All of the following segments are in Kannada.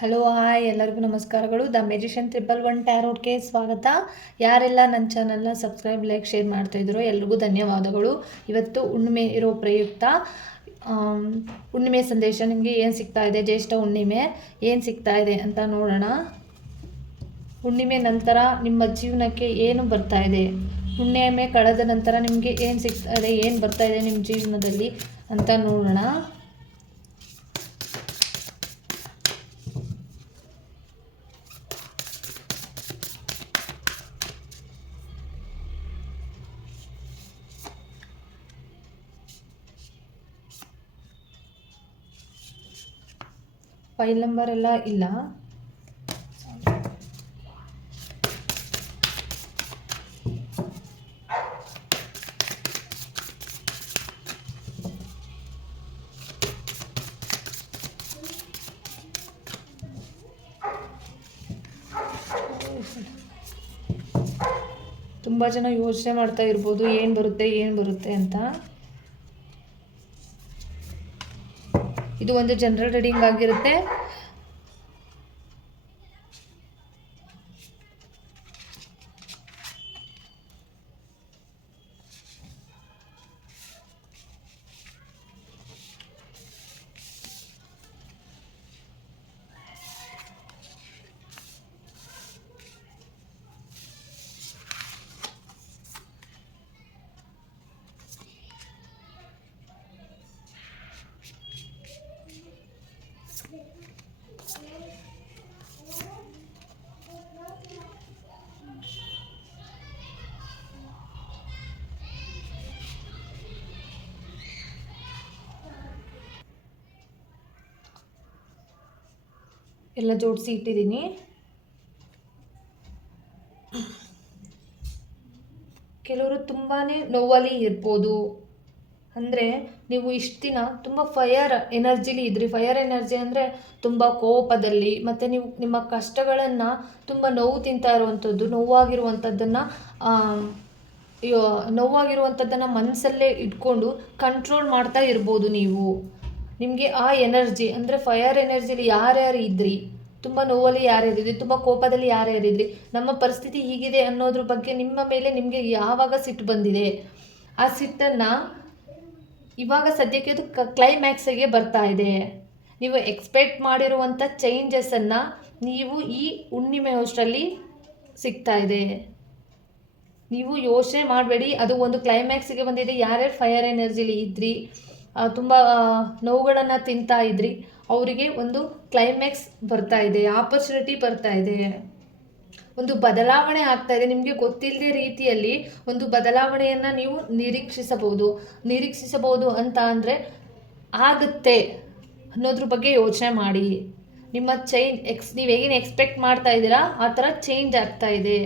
ಹಲೋ ಹಾಯ್ ಎಲ್ಲರಿಗೂ ನಮಸ್ಕಾರಗಳು. ದ ಮೆಜಿಷಿಯನ್ ಟ್ರಿಪಲ್ ಒನ್ ಟ್ಯಾರೋಟ್ಗೆ ಸ್ವಾಗತ. ಯಾರೆಲ್ಲ ನನ್ನ ಚಾನಲ್ನ ಸಬ್ಸ್ಕ್ರೈಬ್ ಲೈಕ್ ಶೇರ್ ಮಾಡ್ತಾ ಇದ್ದೀರೋ ಎಲ್ರಿಗೂ ಧನ್ಯವಾದಗಳು. ಇವತ್ತು ಹುಣ್ಣಿಮೆ ಇರೋ ಪ್ರಯುಕ್ತ. ಹುಣ್ಣಿಮೆ ಸಂದೇಶ. ನಿಮಗೆ ಏನು ಸಿಗ್ತಾ ಇದೆ? ಜ್ಯೇಷ್ಠ ಹುಣ್ಣಿಮೆ. ಏನು ಸಿಗ್ತಾ ಇದೆ ಅಂತ ನೋಡೋಣ. ಹುಣ್ಣಿಮೆ ನಂತರ ನಿಮ್ಮ ಜೀವನಕ್ಕೆ ಏನು ಬರ್ತಾ ಇದೆ? ಹುಣ್ಣಿಮೆ ಕಳೆದ ನಂತರ ನಿಮಗೆ ಏನು ಸಿಗ್ತಾ ಇದೆ? ಏನು ಬರ್ತಾ ಇದೆ ನಿಮ್ಮ ಜೀವನದಲ್ಲಿ ಅಂತ ನೋಡೋಣ. ಫೈಲ್ ನಂಬರ್ ಎಲ್ಲ ಇಲ್ಲ. ತುಂಬ ಜನ ಯೋಚನೆ ಮಾಡ್ತಾ ಇರ್ಬೋದು ಏನು ಬರುತ್ತೆ ಏನು ಬರುತ್ತೆ ಅಂತ. ಇದು ಒಂದು ಜನರಲ್ ರೀಡಿಂಗ್ ಆಗಿರುತ್ತೆ. ಎಲ್ಲ ಜೋಡಿಸಿ ಇಟ್ಟಿದ್ದೀನಿ. ಕೆಲವರು ತುಂಬಾ ನೋವಲ್ಲಿ ಇರ್ಬೋದು. ಅಂದರೆ ನೀವು ಇಷ್ಟು ದಿನ ತುಂಬ ಫೈಯರ್ ಎನರ್ಜಿಲಿ ಇದ್ರಿ. ಫಯರ್ ಎನರ್ಜಿ ಅಂದರೆ ತುಂಬ ಕೋಪದಲ್ಲಿ ಮತ್ತು ನೀವು ನಿಮ್ಮ ಕಷ್ಟಗಳನ್ನು ತುಂಬ ನೋವು ತಿಂತಾ ಇರುವಂಥದ್ದು ನೋವಾಗಿರುವಂಥದ್ದನ್ನು ನೋವಾಗಿರುವಂಥದ್ದನ್ನು ಮನಸ್ಸಲ್ಲೇ ಇಟ್ಕೊಂಡು ಕಂಟ್ರೋಲ್ ಮಾಡ್ತಾ ಇರ್ಬೋದು ನೀವು. ನಿಮಗೆ ಆ ಎನರ್ಜಿ, ಅಂದರೆ ಫಯರ್ ಎನರ್ಜಿಲಿ ಯಾರ್ಯಾರು ಇದ್ರಿ? ತುಂಬ ನೋವಲ್ಲಿ ಯಾರ್ಯಾರಿದ್ರಿ ತುಂಬ ಕೋಪದಲ್ಲಿ ಯಾರ್ಯಾರಿದ್ರಿ ನಮ್ಮ ಪರಿಸ್ಥಿತಿ ಹೀಗಿದೆ ಅನ್ನೋದ್ರ ಬಗ್ಗೆ ನಿಮ್ಮ ಮೇಲೆ ನಿಮಗೆ ಯಾವಾಗ ಸಿಟ್ಟು ಬಂದಿದೆ? ಆ ಸಿಟ್ಟನ್ನು ಇವಾಗ ಸದ್ಯಕ್ಕೆ ಅದು ಕ್ಲೈಮ್ಯಾಕ್ಸಿಗೆ ಬರ್ತಾ ಇದೆ. ನೀವು ಎಕ್ಸ್ಪೆಕ್ಟ್ ಮಾಡಿರುವಂಥ ಚೇಂಜಸನ್ನು ನೀವು ಈ ಹುಣ್ಣಿಮೆ ಅಷ್ಟರಲ್ಲಿ ಸಿಗ್ತಾ ಇದೆ. ನೀವು ಯೋಚನೆ ಮಾಡಬೇಡಿ, ಅದು ಒಂದು ಕ್ಲೈಮ್ಯಾಕ್ಸಿಗೆ ಬಂದಿದೆ. ಯಾರ್ಯಾರು ಫೈರ್ ಎನರ್ಜಿಲಿ ಇದ್ರಿ? ತುಂಬ ನೋವುಗಳನ್ನು ತಿಂತಾ ಇದ್ರಿ. ಅವರಿಗೆ ಒಂದು ಕ್ಲೈಮ್ಯಾಕ್ಸ್ ಬರ್ತಾ ಇದೆ ಆಪರ್ಚುನಿಟಿ ಬರ್ತಾ ಇದೆ. ಒಂದು ಬದಲಾವಣೆ ಆಗ್ತಾ ಇದೆ. ನಿಮಗೆ ಗೊತ್ತಿಲ್ಲದೆ ರೀತಿಯಲ್ಲಿ ಒಂದು ಬದಲಾವಣೆಯನ್ನು ನೀವು ನಿರೀಕ್ಷಿಸಬಹುದು. ನಿರೀಕ್ಷಿಸಬಹುದು ಅಂತ ಅಂದರೆ ಆಗುತ್ತೆ ಅನ್ನೋದ್ರ ಬಗ್ಗೆ ಯೋಚನೆ ಮಾಡಿ. ನಿಮ್ಮ ಚೈನ್ ಎಕ್ಸ್ ನೀವು ಹೇಗೇನು ಎಕ್ಸ್ಪೆಕ್ಟ್ ಮಾಡ್ತಾ ಇದ್ದೀರಾ, ಆ ಥರ ಚೇಂಜ್ ಆಗ್ತಾ ಇದೆ.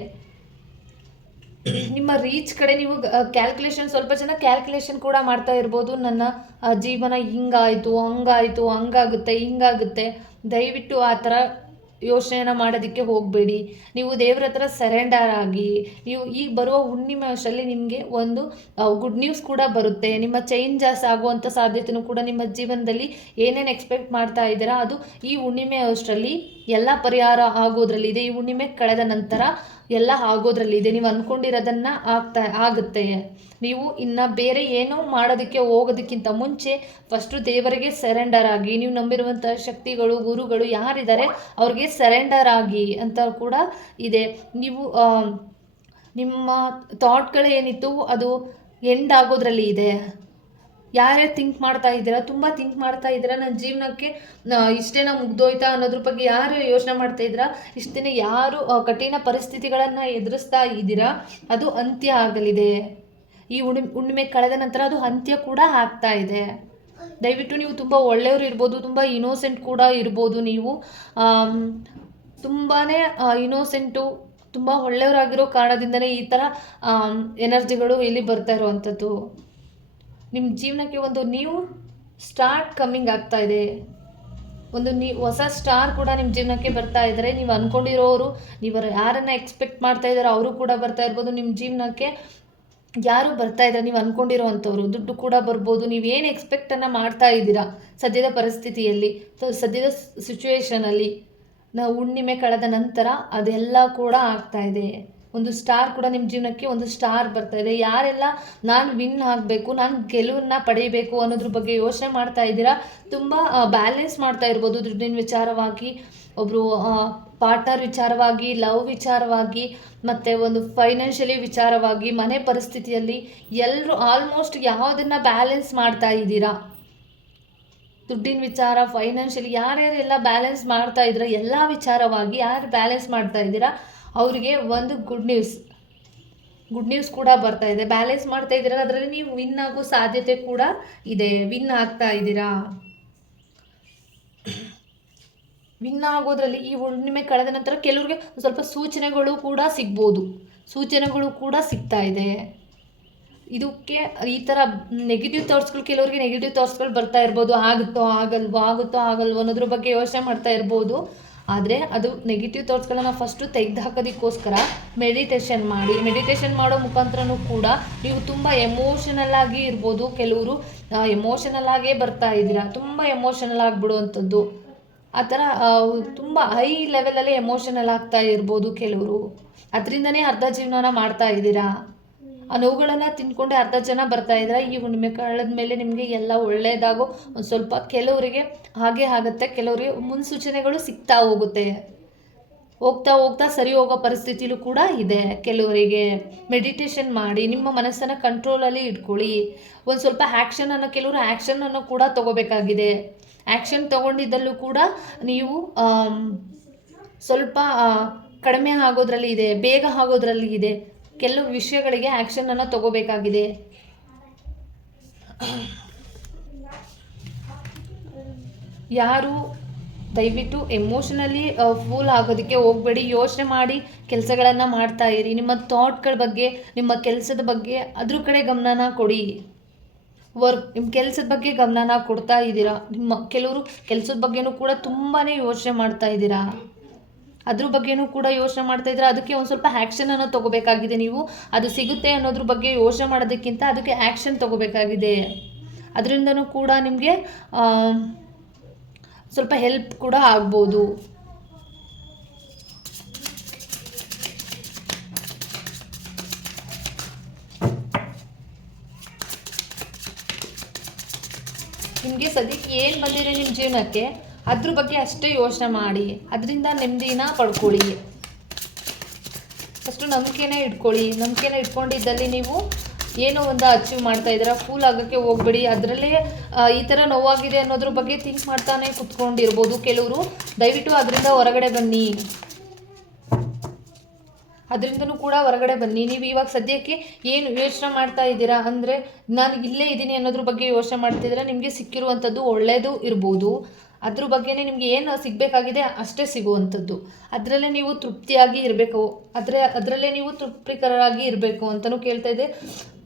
ನಿಮ್ಮ ರೀಚ್ ಕಡೆ ನೀವು ಕ್ಯಾಲ್ಕುಲೇಷನ್ ಸ್ವಲ್ಪ ಜನ ಕ್ಯಾಲ್ಕುಲೇಷನ್ ಕೂಡ ಮಾಡ್ತಾ ಇರ್ಬೋದು. ನನ್ನ ಜೀವನ ಹಿಂಗಾಯಿತು, ಹಂಗಾಯಿತು, ಹಂಗಾಗುತ್ತೆ, ಹಿಂಗಾಗುತ್ತೆ. ದಯವಿಟ್ಟು ಆ ಥರ ಯೋಚನೆಯನ್ನು ಮಾಡೋದಕ್ಕೆ ಹೋಗಬೇಡಿ. ನೀವು ದೇವ್ರ ಹತ್ರ ಸರೆಂಡರ್ ಆಗಿ, ನೀವು ಈಗ ಬರುವ ಹುಣ್ಣಿಮೆ ನಿಮಗೆ ಒಂದು ಗುಡ್ ನ್ಯೂಸ್ ಕೂಡ ಬರುತ್ತೆ. ನಿಮ್ಮ ಚೇಂಜಸ್ ಆಗುವಂಥ ಸಾಧ್ಯತೆಯೂ ಕೂಡ ನಿಮ್ಮ ಜೀವನದಲ್ಲಿ ಏನೇನು ಎಕ್ಸ್ಪೆಕ್ಟ್ ಮಾಡ್ತಾ ಇದ್ದೀರಾ, ಅದು ಈ ಹುಣ್ಣಿಮೆ ಅಷ್ಟರಲ್ಲಿ ಎಲ್ಲ ಪರಿಹಾರ ಆಗೋದ್ರಲ್ಲಿದೆ ಈ ಹುಣ್ಣಿಮೆ ಕಳೆದ ನಂತರ ಎಲ್ಲ ಆಗೋದ್ರಲ್ಲಿದೆ ನೀವು ಅಂದ್ಕೊಂಡಿರೋದನ್ನು ಆಗ್ತಾ, ಆಗುತ್ತೆ. ನೀವು ಇನ್ನು ಬೇರೆ ಏನೋ ಮಾಡೋದಕ್ಕೆ ಹೋಗೋದಕ್ಕಿಂತ ಮುಂಚೆ ಫಸ್ಟು ದೇವರಿಗೆ ಸರೆಂಡರ್ ಆಗಿ, ನೀವು ನಂಬಿರುವಂಥ ಶಕ್ತಿಗಳು, ಗುರುಗಳು ಯಾರಿದ್ದಾರೆ ಅವ್ರಿಗೆ ಸರೆಂಡರ್ ಆಗಿ ಅಂತ ಕೂಡ ಇದೆ. ನೀವು ನಿಮ್ಮ ಥಾಟ್ಗಳು ಏನಿತ್ತು ಅದು ಎಂಡ್ ಆಗೋದ್ರಲ್ಲಿ ಇದೆ. ಯಾರ್ಯಾರು ಥಿಂಕ್ ಮಾಡ್ತಾ ಇದ್ದೀರಾ, ತುಂಬ ಥಿಂಕ್ ಮಾಡ್ತಾ ಇದ್ದೀರಾ ನನ್ನ ಜೀವನಕ್ಕೆ ಇಷ್ಟೇನ ಮುಗ್ದೋಯ್ತಾ ಅನ್ನೋದ್ರ ಬಗ್ಗೆ ಯಾರು ಯೋಚನೆ ಮಾಡ್ತಾ ಇದ್ದೀರಾ? ಇಷ್ಟು ದಿನ ಯಾರು ಕಠಿಣ ಪರಿಸ್ಥಿತಿಗಳನ್ನು ಎದುರಿಸ್ತಾ ಇದ್ದೀರಾ? ಅದು ಅಂತ್ಯ ಆಗಲಿದೆ. ಈ ಹುಣ್ಣಿ ಕಳೆದ ನಂತರ ಅದು ಅಂತ್ಯ ಕೂಡ ಆಗ್ತಾ ಇದೆ. ದಯವಿಟ್ಟು ನೀವು ತುಂಬ ಒಳ್ಳೆಯವರು ಇರ್ಬೋದು, ತುಂಬ ಇನೋಸೆಂಟ್ ಕೂಡ ಇರ್ಬೋದು ನೀವು. ತುಂಬಾ ಇನೋಸೆಂಟು ತುಂಬ ಒಳ್ಳೆಯವರಾಗಿರೋ ಕಾರಣದಿಂದನೇ ಈ ಥರ ಎನರ್ಜಿಗಳು ಇಲ್ಲಿ ಬರ್ತಾ ಇರುವಂಥದ್ದು. ನಿಮ್ಮ ಜೀವನಕ್ಕೆ ಒಂದು ನ್ಯೂ ಸ್ಟಾರ್ಟ್ ಕಮ್ಮಿಂಗ್ ಆಗ್ತಾ ಇದೆ. ಒಂದು ನೀ, ಹೊಸ ಸ್ಟಾರ್ ಕೂಡ ನಿಮ್ಮ ಜೀವನಕ್ಕೆ ಬರ್ತಾ ಇದ್ದಾರೆ ನೀವು ಅಂದ್ಕೊಂಡಿರೋರು ನೀವು ಯಾರನ್ನ ಎಕ್ಸ್ಪೆಕ್ಟ್ ಮಾಡ್ತಾ ಇದ್ದಾರೋ ಅವರು ಕೂಡ ಬರ್ತಾ ಇರ್ಬೋದು. ನಿಮ್ಮ ಜೀವನಕ್ಕೆ ಯಾರು ಬರ್ತಾ ಇದ್ದಾರೆ ನೀವು ಅಂದ್ಕೊಂಡಿರೋ ಅಂಥವ್ರು ದುಡ್ಡು ಕೂಡ ಬರ್ಬೋದು. ನೀವೇನು ಎಕ್ಸ್ಪೆಕ್ಟನ್ನು ಮಾಡ್ತಾ ಇದ್ದೀರಾ ಸದ್ಯದ ಪರಿಸ್ಥಿತಿಯಲ್ಲಿ ಸೊ ಸದ್ಯದ ಸಿಚುವೇಶನಲ್ಲಿ ನಾವು ಹುಣ್ಣಿಮೆ ಕಳೆದ ನಂತರ ಅದೆಲ್ಲ ಕೂಡ ಆಗ್ತಾ ಇದೆ. ಒಂದು ಸ್ಟಾರ್ ಕೂಡ ನಿಮ್ಮ ಜೀವನಕ್ಕೆ ಒಂದು ಸ್ಟಾರ್ ಬರ್ತಾ ಇದೆ. ಯಾರೆಲ್ಲ ನಾನು ವಿನ್ ಆಗಬೇಕು, ನಾನು ಗೆಲುವನ್ನ ಪಡೆಯಬೇಕು ಅನ್ನೋದ್ರ ಬಗ್ಗೆ ಯೋಚನೆ ಮಾಡ್ತಾ ಇದ್ದೀರಾ? ತುಂಬ ಬ್ಯಾಲೆನ್ಸ್ ಮಾಡ್ತಾ ಇರ್ಬೋದು. ದುಡ್ಡಿನ ವಿಚಾರವಾಗಿ ಒಬ್ಬರು ಪಾರ್ಟ್ನರ್ ವಿಚಾರವಾಗಿ ಲವ್ ವಿಚಾರವಾಗಿ, ಮತ್ತು ಒಂದು ಫೈನಾನ್ಷಿಯಲಿ ವಿಚಾರವಾಗಿ, ಮನೆ ಪರಿಸ್ಥಿತಿಯಲ್ಲಿ ಎಲ್ಲರೂ ಆಲ್ಮೋಸ್ಟ್ ಯಾವುದನ್ನು ಬ್ಯಾಲೆನ್ಸ್ ಮಾಡ್ತಾ ಇದ್ದೀರಾ? ದುಡ್ಡಿನ ವಿಚಾರ ಫೈನಾನ್ಷಿಯಲಿ ಯಾರ್ಯಾರೆಲ್ಲ ಬ್ಯಾಲೆನ್ಸ್ ಮಾಡ್ತಾ ಇದ್ದೀರಾ ಎಲ್ಲ ವಿಚಾರವಾಗಿ ಯಾರು ಬ್ಯಾಲೆನ್ಸ್ ಮಾಡ್ತಾ ಇದ್ದೀರಾ? ಅವರಿಗೆ ಒಂದು ಗುಡ್ ನ್ಯೂಸ್ ಗುಡ್ ನ್ಯೂಸ್ ಕೂಡ ಬರ್ತಾ ಇದೆ. ಬ್ಯಾಲೆನ್ಸ್ ಮಾಡ್ತಾ ಇದ್ದೀರಾ ಅದರಲ್ಲಿ ನೀವು ವಿನ್ ಆಗೋ ಸಾಧ್ಯತೆ ಕೂಡ ಇದೆ. ವಿನ್ ಆಗ್ತಾ ಇದ್ದೀರಾ? ವಿನ್ ಆಗೋದ್ರಲ್ಲಿ ಈ ಹುಣ್ಣಿಮೆ ಕಳೆದ ನಂತರ ಕೆಲವ್ರಿಗೆ ಸ್ವಲ್ಪ ಸೂಚನೆಗಳು ಕೂಡ ಸಿಗ್ಬೋದು. ಸೂಚನೆಗಳು ಕೂಡ ಸಿಗ್ತಾ ಇದೆ. ಇದಕ್ಕೆ ಈ ಥರ ನೆಗೆಟಿವ್ ಥಾಟ್ಸ್ಗಳು ಕೆಲವರಿಗೆ ನೆಗೆಟಿವ್ ಥಾಟ್ಸ್ಗಳು ಬರ್ತಾ ಇರ್ಬೋದು. ಆಗುತ್ತೋ, ಆಗಲ್ವೋ ಆಗುತ್ತೋ, ಆಗಲ್ವೋ ಅನ್ನೋದ್ರ ಬಗ್ಗೆ ಯೋಚನೆ ಮಾಡ್ತಾ ಇರ್ಬೋದು. ಆದರೆ ಅದು ನೆಗೆಟಿವ್ ಥಾಟ್ಸ್ಗಳನ್ನ ಫಸ್ಟು ತೆಗೆದು ಹಾಕೋದಕ್ಕೋಸ್ಕರ ಮೆಡಿಟೇಷನ್ ಮಾಡಿ ಮೆಡಿಟೇಷನ್ ಮಾಡೋ ಮುಖಾಂತರನೂ ಕೂಡ ನೀವು ತುಂಬ ಎಮೋಷನಲ್ ಆಗಿ ಇರ್ಬೋದು. ಕೆಲವರು ಎಮೋಷನಲ್ ಆಗೇ ಬರ್ತಾ ಇದ್ದೀರಾ. ತುಂಬ ಎಮೋಷನಲ್ ಆಗಿಬಿಡುವಂಥದ್ದು. ಆ ಥರ ತುಂಬ ಹೈ ಲೆವೆಲಲ್ಲೇ ಎಮೋಷನಲ್ ಆಗ್ತಾ ಇರ್ಬೋದು ಕೆಲವರು. ಅದರಿಂದನೇ ಅರ್ಧ ಜೀವನನ ಮಾಡ್ತಾ ಇದ್ದೀರಾ? ಆ ನೋವುಗಳನ್ನು ತಿಂದ್ಕೊಂಡೆ ಅರ್ಧ ಜನ ಬರ್ತಾ ಇದ್ದಾರೆ ಈ ಹುಣ್ಣಿಮೆ ಕಾಳದ ಮೇಲೆ ನಿಮಗೆ ಎಲ್ಲ ಒಳ್ಳೆಯದಾಗೋ ಒಂದು ಸ್ವಲ್ಪ ಕೆಲವರಿಗೆ ಹಾಗೆ ಆಗುತ್ತೆ. ಕೆಲವರಿಗೆ ಮುನ್ಸೂಚನೆಗಳು ಸಿಗ್ತಾ ಹೋಗುತ್ತೆ. ಹೋಗ್ತಾ ಹೋಗ್ತಾ ಸರಿ ಹೋಗೋ ಪರಿಸ್ಥಿತಿಲೂ ಕೂಡ ಇದೆ. ಕೆಲವರಿಗೆ ಮೆಡಿಟೇಷನ್ ಮಾಡಿ, ನಿಮ್ಮ ಮನಸ್ಸನ್ನು ಕಂಟ್ರೋಲಲ್ಲಿ ಇಟ್ಕೊಳ್ಳಿ. ಒಂದು ಸ್ವಲ್ಪ ಆ್ಯಕ್ಷನನ್ನು ಕೆಲವರು ಆ್ಯಕ್ಷನನ್ನು ಕೂಡ ತಗೋಬೇಕಾಗಿದೆ. ಆ್ಯಕ್ಷನ್ ತಗೊಂಡಿದ್ದಲ್ಲೂ ಕೂಡ ನೀವು ಸ್ವಲ್ಪ ಕಡಿಮೆ ಆಗೋದ್ರಲ್ಲಿ ಇದೆ, ಬೇಗ ಆಗೋದ್ರಲ್ಲಿ ಇದೆ. ಕೆಲವು ವಿಷಯಗಳಿಗೆ ಆ್ಯಕ್ಷನನ್ನು ತಗೋಬೇಕಾಗಿದೆ. ಯಾರು ದಯವಿಟ್ಟು ಎಮೋಷನಲಿ ಫೂಲ್ ಆಗೋದಕ್ಕೆ ಹೋಗಬೇಡಿ. ಯೋಚನೆ ಮಾಡಿ ಕೆಲಸಗಳನ್ನು ಮಾಡ್ತಾ ಇರಿ. ನಿಮ್ಮ ಥಾಟ್ಗಳ ಬಗ್ಗೆ, ನಿಮ್ಮ ಕೆಲಸದ ಬಗ್ಗೆ ಅದ್ರ ಕಡೆ ಗಮನನ ಕೊಡಿ. ವರ್ಕ್ ನಿಮ್ಮ ಕೆಲಸದ ಬಗ್ಗೆ ಗಮನನ ಕೊಡ್ತಾ ಇದ್ದೀರಾ. ನಿಮ್ಮ ಕೆಲವರು ಕೆಲಸದ ಬಗ್ಗೆನೂ ಕೂಡ ತುಂಬಾ ಯೋಚನೆ ಮಾಡ್ತಾ ಇದ್ದೀರಾ. ಅದ್ರ ಬಗ್ಗೆನೂ ಕೂಡ ಯೋಚನೆ ಮಾಡ್ತಾ ಇದ್ರೆ ಅದಕ್ಕೆ ಒಂದು ಸ್ವಲ್ಪ ಆ್ಯಕ್ಷನನ್ನು ತಗೋಬೇಕಾಗಿದೆ ನೀವು. ಅದು ಸಿಗುತ್ತೆ ಅನ್ನೋದ್ರ ಬಗ್ಗೆ ಯೋಚನೆ ಮಾಡೋದಕ್ಕಿಂತ ಅದಕ್ಕೆ ಆ್ಯಕ್ಷನ್ ತಗೋಬೇಕಾಗಿದೆ. ಅದರಿಂದನೂ ಕೂಡ ನಿಮಗೆ ಸ್ವಲ್ಪ ಹೆಲ್ಪ್ ಕೂಡ ಆಗ್ಬೋದು. ನಿಮಗೆ ಸದ್ಯಕ್ಕೆ ಏನು ಬಂದಿದೆ ನಿಮ್ಮ ಜೀವನಕ್ಕೆ? ಅದ್ರ ಬಗ್ಗೆ ಅಷ್ಟೇ ಯೋಚನೆ ಮಾಡಿ. ಅದರಿಂದ ನೆಮ್ಮದಿನ ಪಡ್ಕೊಳ್ಳಿ. ಫಸ್ಟು ನಂಬಿಕೆನೇ ಇಟ್ಕೊಳ್ಳಿ. ನಂಬಿಕೆನೇ ಇಟ್ಕೊಂಡಿದ್ದಲ್ಲಿ ನೀವು ಏನೋ ಒಂದು ಅಚೀವ್ ಮಾಡ್ತಾ ಇದ್ದೀರಾ. ಫೂಲ್ ಆಗೋಕ್ಕೆ ಹೋಗ್ಬೇಡಿ. ಅದರಲ್ಲೇ ಈ ಥರ ನೋವಾಗಿದೆ ಅನ್ನೋದ್ರ ಬಗ್ಗೆ ಥಿಂಕ್ ಮಾಡ್ತಾನೆ ಕುತ್ಕೊಂಡಿರ್ಬೋದು ಕೆಲವರು. ದಯವಿಟ್ಟು ಅದರಿಂದ ಹೊರಗಡೆ ಬನ್ನಿ. ಅದರಿಂದನೂ ಕೂಡ ಹೊರಗಡೆ ಬನ್ನಿ. ನೀವು ಇವಾಗ ಸದ್ಯಕ್ಕೆ ಏನು ಯೋಚನೆ ಮಾಡ್ತಾ ಇದ್ದೀರಾ? ಅಂದರೆ ನಾನು ಇಲ್ಲೇ ಇದ್ದೀನಿ ಅನ್ನೋದ್ರ ಬಗ್ಗೆ ಯೋಚನೆ ಮಾಡ್ತಿದ್ದೀರಾ ನಿಮಗೆ ಸಿಕ್ಕಿರುವಂಥದ್ದು ಒಳ್ಳೆಯದು ಇರ್ಬೋದು. ಅದ್ರ ಬಗ್ಗೆನೇ ನಿಮಗೆ ಏನು ಸಿಗಬೇಕಾಗಿದೆ ಅಷ್ಟೇ ಸಿಗುವಂಥದ್ದು. ಅದರಲ್ಲೇ ನೀವು ತೃಪ್ತಿಯಾಗಿ ಇರಬೇಕು. ಅದರ, ಅದರಲ್ಲೇ ನೀವು ತೃಪ್ತಿಕರರಾಗಿ ಇರಬೇಕು ಅಂತಲೂ ಕೇಳ್ತಾ ಇದೆ.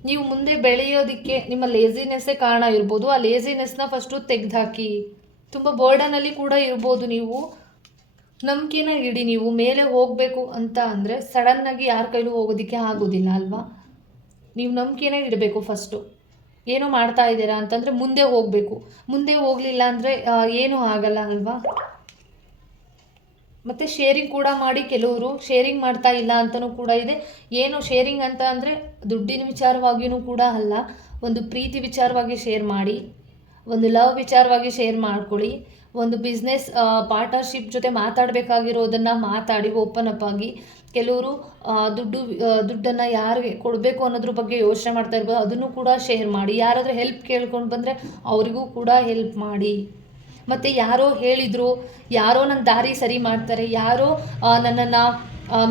ನೀವು ಮುಂದೆ ಬೆಳೆಯೋದಕ್ಕೆ ನಿಮ್ಮ ಲೇಸಿನೆಸ್ಸೇ ಕಾರಣ ಇರ್ಬೋದು. ಆ ಲೇಸಿನೆಸ್ನ ಫಸ್ಟು ತೆಗೆದುಹಾಕಿ. ತುಂಬ ಬರ್ಡನಲ್ಲಿ ಕೂಡ ಇರ್ಬೋದು ನೀವು. ನಂಬಿಕೆನ ಇಡಿ ನೀವು. ಮೇಲೆ ಹೋಗಬೇಕು ಅಂತ ಅಂದರೆ ಸಡನ್ನಾಗಿ ಯಾರ ಕೈಲೂ ಹೋಗೋದಕ್ಕೆ ಆಗೋದಿಲ್ಲ ಅಲ್ವಾ? ನೀವು ನಂಬಿಕೆನ ಇಡಬೇಕು ಫಸ್ಟು ಏನೋ ಮಾಡ್ತಾ ಇದ್ದೀರಾ ಅಂತಂದರೆ ಮುಂದೆ ಹೋಗಬೇಕು. ಮುಂದೆ ಹೋಗಲಿಲ್ಲ ಅಂದರೆ ಏನೂ ಆಗಲ್ಲ ಅಲ್ವಾ? ಮತ್ತು ಶೇರಿಂಗ್ ಕೂಡ ಮಾಡಿ ಕೆಲವರು ಶೇರಿಂಗ್ ಮಾಡ್ತಾ ಇಲ್ಲ ಅಂತಲೂ ಕೂಡ ಇದೆ. ಏನು ಶೇರಿಂಗ್ ಅಂತ ಅಂದರೆ ದುಡ್ಡಿನ ವಿಚಾರವಾಗಿಯೂ ಕೂಡ ಅಲ್ಲ. ಒಂದು ಪ್ರೀತಿ ವಿಚಾರವಾಗಿ ಶೇರ್ ಮಾಡಿ. ಒಂದು ಲವ್ ವಿಚಾರವಾಗಿ ಶೇರ್ ಮಾಡ್ಕೊಳ್ಳಿ. ಒಂದು ಬಿಸ್ನೆಸ್ ಪಾರ್ಟ್ನರ್ಶಿಪ್ ಜೊತೆ ಮಾತಾಡಬೇಕಾಗಿರೋದನ್ನು ಮಾತಾಡಿ ಓಪನ್ ಅಪ್ ಆಗಿ. ಕೆಲವರು ದುಡ್ಡು ದುಡ್ಡನ್ನು ಯಾರಿಗೆ ಕೊಡಬೇಕು ಅನ್ನೋದ್ರ ಬಗ್ಗೆ ಯೋಚನೆ ಮಾಡ್ತಾ ಇರ್ಬೋದು. ಅದನ್ನು ಕೂಡ ಶೇರ್ ಮಾಡಿ. ಯಾರಾದರೂ ಹೆಲ್ಪ್ ಕೇಳ್ಕೊಂಡು ಬಂದರೆ ಅವರಿಗೂ ಕೂಡ ಹೆಲ್ಪ್ ಮಾಡಿ. ಮತ್ತು ಯಾರೋ ಹೇಳಿದರು, ಯಾರೋ ನನ್ನ ದಾರಿ ಸರಿ ಮಾಡ್ತಾರೆ, ಯಾರೋ ನನ್ನನ್ನು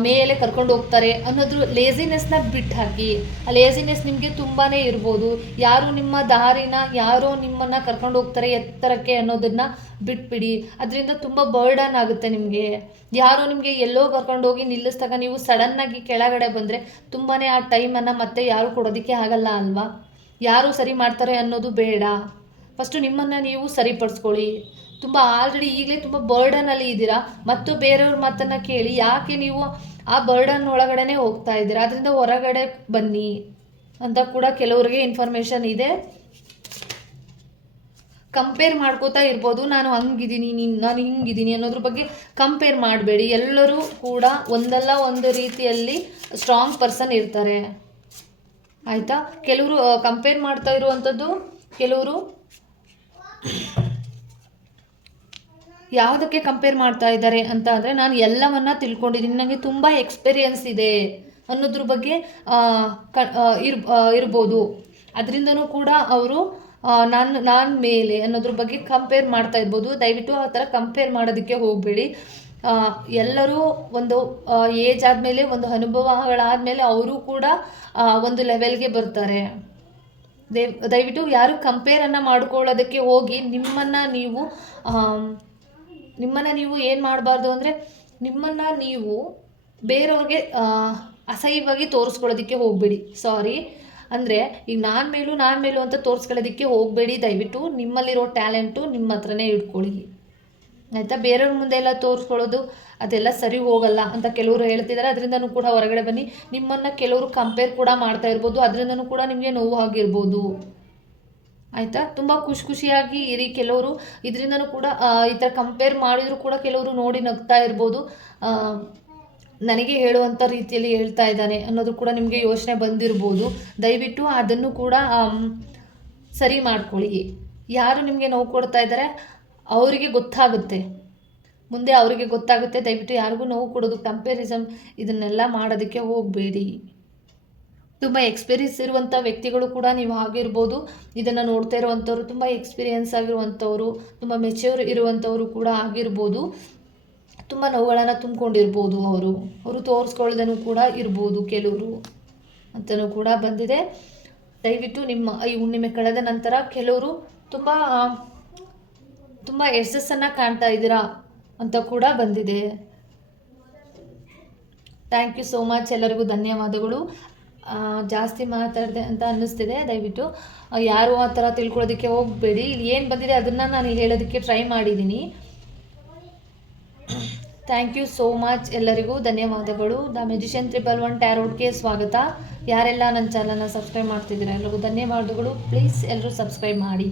ಮೇಲೆ ಕರ್ಕೊಂಡು ಹೋಗ್ತಾರೆ ಅನ್ನೋದ್ರ ಲೇಸಿನೆಸ್ನ ಬಿಟ್ಟು ಹಾಕಿ ಆ ಲೇಸಿನೆಸ್ ನಿಮಗೆ ತುಂಬಾ ಇರ್ಬೋದು. ಯಾರು ನಿಮ್ಮ ದಾರಿನ, ಯಾರೋ ನಿಮ್ಮನ್ನು ಕರ್ಕೊಂಡು ಹೋಗ್ತಾರೆ ಎತ್ತರಕ್ಕೆ ಅನ್ನೋದನ್ನು ಬಿಟ್ಬಿಡಿ. ಅದರಿಂದ ತುಂಬ ಬರ್ಡನ್ ಆಗುತ್ತೆ ನಿಮಗೆ. ಯಾರೋ ನಿಮಗೆ ಎಲ್ಲೋ ಕರ್ಕೊಂಡು ಹೋಗಿ ನಿಲ್ಲಿಸಿದಾಗ ನೀವು ಸಡನ್ನಾಗಿ ಕೆಳಗಡೆ ಬಂದರೆ ತುಂಬಾ ಆ ಟೈಮನ್ನು ಮತ್ತೆ ಯಾರು ಕೊಡೋದಕ್ಕೆ ಆಗಲ್ಲ ಅಲ್ವಾ? ಯಾರು ಸರಿ ಮಾಡ್ತಾರೆ ಅನ್ನೋದು ಬೇಡ. ಫಸ್ಟು ನಿಮ್ಮನ್ನು ನೀವು ಸರಿಪಡಿಸ್ಕೊಳ್ಳಿ. ತುಂಬ ಆಲ್ರೆಡಿ ಈಗಲೇ ತುಂಬ ಬರ್ಡನಲ್ಲಿ ಇದ್ದೀರಾ? ಮತ್ತು ಬೇರೆಯವ್ರ ಮಾತನ್ನು ಕೇಳಿ, ಯಾಕೆ ನೀವು ಆ ಬರ್ಡನ್ ಒಳಗಡೆನೆ ಹೋಗ್ತಾ ಇದ್ದೀರಾ? ಅದರಿಂದ ಹೊರಗಡೆ ಬನ್ನಿ ಅಂತ ಕೂಡ ಕೆಲವರಿಗೆ ಇನ್ಫಾರ್ಮೇಷನ್ ಇದೆ. ಕಂಪೇರ್ ಮಾಡ್ಕೋತಾ ಇರ್ಬೋದು. ನಾನು ಹಂಗಿದ್ದೀನಿ, ನೀನು, ನಾನು ಹಿಂಗಿದ್ದೀನಿ ಅನ್ನೋದ್ರ ಬಗ್ಗೆ ಕಂಪೇರ್ ಮಾಡಬೇಡಿ. ಎಲ್ಲರೂ ಕೂಡ ಒಂದಲ್ಲ ಒಂದು ರೀತಿಯಲ್ಲಿ ಸ್ಟ್ರಾಂಗ್ ಪರ್ಸನ್ ಇರ್ತಾರೆ. ಆಯಿತಾ? ಕೆಲವರು ಕಂಪೇರ್ ಮಾಡ್ತಾ ಇರುವಂಥದ್ದು ಕೆಲವರು ಯಾವುದಕ್ಕೆ ಕಂಪೇರ್ ಮಾಡ್ತಾ ಇದ್ದಾರೆ ಅಂತ ಅಂದರೆ ನಾನು ಎಲ್ಲವನ್ನ ತಿಳ್ಕೊಂಡಿದ್ದೀನಿ. ನನಗೆ ತುಂಬ ಎಕ್ಸ್ಪೀರಿಯನ್ಸ್ ಇದೆ ಅನ್ನೋದ್ರ ಬಗ್ಗೆ ಕ ಇರ್ ಇರ್ಬೋದು. ಅದರಿಂದನೂ ಕೂಡ ಅವರು ನಾನು ನಾನು ಮೇಲೆ ಅನ್ನೋದ್ರ ಬಗ್ಗೆ ಕಂಪೇರ್ ಮಾಡ್ತಾ ಇರ್ಬೋದು. ದಯವಿಟ್ಟು ಆ ಥರ ಕಂಪೇರ್ ಮಾಡೋದಕ್ಕೆ ಹೋಗಬೇಡಿ. ಎಲ್ಲರೂ ಒಂದು ಏಜ್ ಆದಮೇಲೆ, ಒಂದು ಅನುಭವಗಳಾದಮೇಲೆ ಅವರು ಕೂಡ ಒಂದು ಲೆವೆಲ್ಗೆ ಬರ್ತಾರೆ. ದಯವಿಟ್ಟು ಯಾರು ಕಂಪೇರನ್ನು ಮಾಡ್ಕೊಳ್ಳೋದಕ್ಕೆ ಹೋಗಿ ನಿಮ್ಮನ್ನು ನೀವು ನಿಮ್ಮನ್ನು ನೀವು ಏನು ಮಾಡಬಾರ್ದು ಅಂದರೆ ನಿಮ್ಮನ್ನು ನೀವು ಬೇರೆಯವ್ರಿಗೆ ಅಸಹ್ಯವಾಗಿ ತೋರಿಸ್ಕೊಳ್ಳೋದಕ್ಕೆ ಹೋಗಬೇಡಿ. ಸಾರಿ ಅಂದರೆ ಈಗ ನಾನು ಮೇಲೂ ನಾನು ಮೇಲೂ ಅಂತ ತೋರಿಸ್ಕೊಳ್ಳೋದಕ್ಕೆ ಹೋಗಬೇಡಿ. ದಯವಿಟ್ಟು ನಿಮ್ಮಲ್ಲಿರೋ ಟ್ಯಾಲೆಂಟು ನಿಮ್ಮ ಹತ್ರನೇ ಇಟ್ಕೊಳ್ಳಿ. ಆಯಿತಾ? ಬೇರೆಯವ್ರ ಮುಂದೆ ಎಲ್ಲ ತೋರಿಸ್ಕೊಳ್ಳೋದು, ಅದೆಲ್ಲ ಸರಿ ಹೋಗಲ್ಲ ಅಂತ ಕೆಲವರು ಹೇಳ್ತಿದ್ದಾರೆ ಅದರಿಂದನೂ ಕೂಡ ಹೊರಗಡೆ ಬನ್ನಿ. ನಿಮ್ಮನ್ನು ಕೆಲವರು ಕಂಪೇರ್ ಕೂಡ ಮಾಡ್ತಾ ಇರ್ಬೋದು. ಅದರಿಂದನೂ ಕೂಡ ನಿಮಗೆ ನೋವು ಆಗಿರ್ಬೋದು. ಆಯಿತಾ? ತುಂಬ ಖುಷಿ ಖುಷಿಯಾಗಿ ಇರಿ ಕೆಲವರು. ಇದರಿಂದನೂ ಕೂಡ ಈ ಥರ ಕಂಪೇರ್ ಮಾಡಿದರೂ ಕೂಡ ಕೆಲವರು ನೋಡಿ ನಗ್ತಾ ಇರ್ಬೋದು. ನನಗೆ ಹೇಳುವಂಥ ರೀತಿಯಲ್ಲಿ ಹೇಳ್ತಾ ಇದ್ದಾನೆ ಅನ್ನೋದು ಕೂಡ ನಿಮಗೆ ಯೋಚನೆ ಬಂದಿರ್ಬೋದು. ದಯವಿಟ್ಟು ಅದನ್ನು ಕೂಡ ಸರಿ ಮಾಡ್ಕೊಳ್ಳಿ. ಯಾರು ನಿಮಗೆ ನೋವು ಕೊಡ್ತಾ ಇದ್ದಾರೆ? ಅವರಿಗೆ ಗೊತ್ತಾಗುತ್ತೆ. ಮುಂದೆ ಅವರಿಗೆ ಗೊತ್ತಾಗುತ್ತೆ. ದಯವಿಟ್ಟು ಯಾರಿಗೂ ನೋವು ಕೊಡೋದು ಕಂಪೇರಿಸಮ್ ಇದನ್ನೆಲ್ಲ ಮಾಡೋದಕ್ಕೆ ಹೋಗಬೇಡಿ. ತುಂಬ ಎಕ್ಸ್ಪೀರಿಯನ್ಸ್ ಇರುವಂಥ ವ್ಯಕ್ತಿಗಳು ಕೂಡ ನೀವು ಆಗಿರ್ಬೋದು. ಇದನ್ನು ನೋಡ್ತಾ ಇರುವಂಥವ್ರು ತುಂಬ ಎಕ್ಸ್ಪೀರಿಯನ್ಸ್ ಆಗಿರುವಂಥವ್ರು ತುಂಬ ಮೆಚ್ಯೂರ್ ಇರುವಂಥವ್ರು ಕೂಡ ಆಗಿರ್ಬೋದು. ತುಂಬ ನೋವುಗಳನ್ನು ತುಂಬಿಕೊಂಡಿರ್ಬೋದು ಅವರು. ಅವರು ತೋರಿಸ್ಕೊಳ್ಳೋದನ್ನು ಕೂಡ ಇರ್ಬೋದು ಕೆಲವರು ಅಂತಲೂ ಕೂಡ ಬಂದಿದೆ. ದಯವಿಟ್ಟು ನಿಮ್ಮ ಈ ಹುಣ್ಣಿಮೆ ಕಳೆದ ನಂತರ ಕೆಲವರು ತುಂಬ ತುಂಬ ಯಶಸ್ಸನ್ನು ಕಾಣ್ತಾ ಇದ್ದೀರಾ ಅಂತ ಕೂಡ ಬಂದಿದೆ. ಥ್ಯಾಂಕ್ ಯು ಸೋ ಮಚ್ ಎಲ್ಲರಿಗೂ ಧನ್ಯವಾದಗಳು. ಜಾಸ್ತಿ ಮಾತಾಡಿದೆ ಅಂತ ಅನ್ನಿಸ್ತಿದೆ. ದಯವಿಟ್ಟು ಯಾರು ಆ ಥರ ತಿಳ್ಕೊಳ್ಳೋದಕ್ಕೆ ಹೋಗಬೇಡಿ. ಇಲ್ಲಿ ಏನು ಬಂದಿದೆ ಅದನ್ನು ನಾನು ಹೇಳೋದಕ್ಕೆ ಟ್ರೈ ಮಾಡಿದ್ದೀನಿ. ಥ್ಯಾಂಕ್ ಯು ಸೋ ಮಚ್ ಎಲ್ಲರಿಗೂ. ಧನ್ಯವಾದಗಳು. ದ ಮೆಜಿಷಿಯನ್ ತ್ರಿಬಲ್ ಒನ್ ಟ್ಯಾರೋಟ್ಗೆ ಸ್ವಾಗತ. ಯಾರೆಲ್ಲ ನನ್ನ ಚಾನಲ್ನ ಸಬ್ಸ್ಕ್ರೈಬ್ ಮಾಡ್ತಿದ್ದೀರಾ ಎಲ್ಲರಿಗೂ ಧನ್ಯವಾದಗಳು. ಪ್ಲೀಸ್ ಎಲ್ಲರೂ ಸಬ್ಸ್ಕ್ರೈಬ್ ಮಾಡಿ.